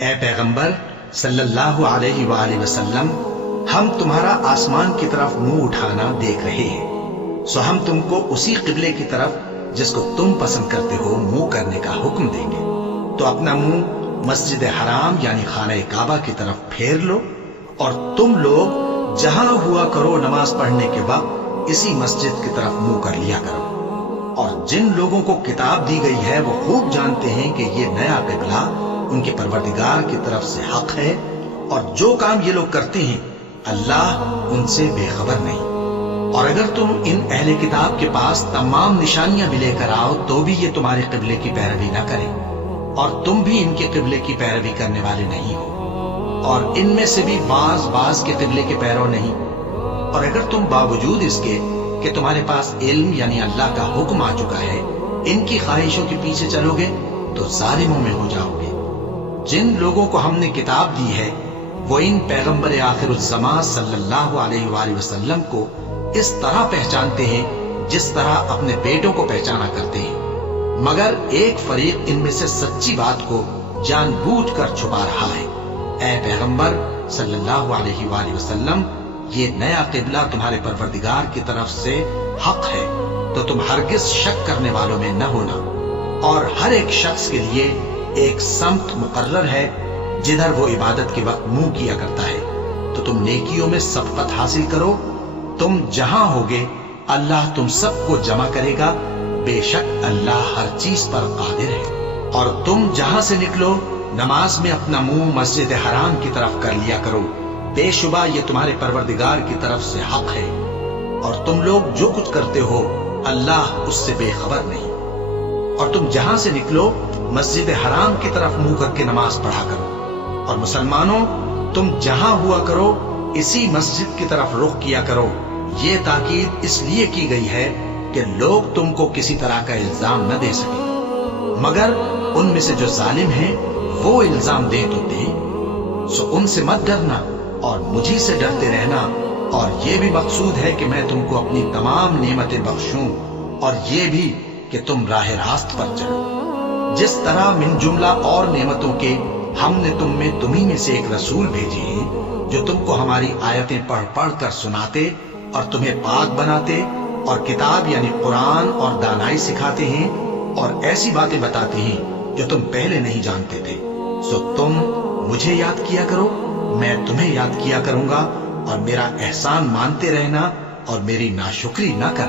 اے پیغمبر صلی اللہ علیہ وآلہ وسلم، ہم تمہارا آسمان کی طرف منہ اٹھانا دیکھ رہے ہیں، سو ہم تم کو اسی قبلے کی طرف جس کو تم پسند کرتے ہو منہ کرنے کا حکم دیں گے، تو اپنا منہ مسجد حرام یعنی خانہ کعبہ کی طرف پھیر لو، اور تم لوگ جہاں ہوا کرو نماز پڑھنے کے وقت اسی مسجد کی طرف منہ کر لیا کرو۔ اور جن لوگوں کو کتاب دی گئی ہے وہ خوب جانتے ہیں کہ یہ نیا قبلہ ان کے پروردگار کی طرف سے حق ہے، اور جو کام یہ لوگ کرتے ہیں اللہ ان سے بے خبر نہیں۔ اور اگر تم ان اہل کتاب کے پاس تمام نشانیاں بھی لے کر آؤ تو بھی یہ تمہارے قبلے کی پیروی نہ کریں، اور تم بھی ان کے قبلے کی پیروی کرنے والے نہیں ہو، اور ان میں سے بھی بعض کے قبلے کے پیرو نہیں۔ اور اگر تم باوجود اس کے کہ تمہارے پاس علم یعنی اللہ کا حکم آ چکا ہے ان کی خواہشوں کے پیچھے چلو گے تو ظالموں میں ہو جاؤ گے۔ جن لوگوں کو ہم نے کتاب دی ہے وہ ان پیغمبر آخر الزمان صلی اللہ علیہ وآلہ وسلم کو اس طرح پہچانتے ہیں جس طرح اپنے بیٹوں کو پہچانا کرتے ہیں، مگر ایک فریق ان میں سے سچی بات کو جان بوجھ کر چھپا رہا ہے۔ اے پیغمبر صلی اللہ علیہ وآلہ وسلم، یہ نیا قبلہ تمہارے پروردگار کی طرف سے حق ہے، تو تم ہرگز شک کرنے والوں میں نہ ہونا، اور ہر ایک شخص کے لیے ایک سمت مقرر ہے جدھر وہ عبادت کے وقت منہ کیا کرتا ہے، تو تم نیکیوں میں سبقت حاصل کرو۔ تم جہاں ہوگے اللہ تم سب کو جمع کرے گا، بے شک اللہ ہر چیز پر قادر ہے۔ اور تم جہاں سے نکلو نماز میں اپنا منہ مسجد حرام کی طرف کر لیا کرو، بے شبہ یہ تمہارے پروردگار کی طرف سے حق ہے، اور تم لوگ جو کچھ کرتے ہو اللہ اس سے بے خبر نہیں۔ اور تم جہاں سے نکلو مسجد حرام کی طرف منہ کر کے نماز پڑھا کرو، اور مسلمانوں تم جہاں ہوا کرو اسی مسجد کی طرف رخ کیا کرو۔ یہ تاکید اس لیے کی گئی ہے کہ لوگ تم کو کسی طرح کا الزام نہ دے سکیں، مگر ان میں سے جو ظالم ہیں وہ الزام دے تو دے، سو ان سے مت ڈرنا اور مجھے سے ڈرتے رہنا، اور یہ بھی مقصود ہے کہ میں تم کو اپنی تمام نعمتیں بخشوں، اور یہ بھی کہ تم راہ راست پر چلو۔ جس طرح من جملہ اور نعمتوں کے ہم نے تمہیں میں سے ایک رسول بھیجے ہیں جو تم کو ہماری آیتیں پڑھ پڑھ کر سناتے اور تمہیں پاک بناتے، اور کتاب یعنی قرآن اور دانائی سکھاتے ہیں، اور ایسی باتیں بتاتے ہیں جو تم پہلے نہیں جانتے تھے، سو تم مجھے یاد کیا کرو، میں تمہیں یاد کیا کروں گا، اور میرا احسان مانتے رہنا اور میری ناشکری نہ کرنا۔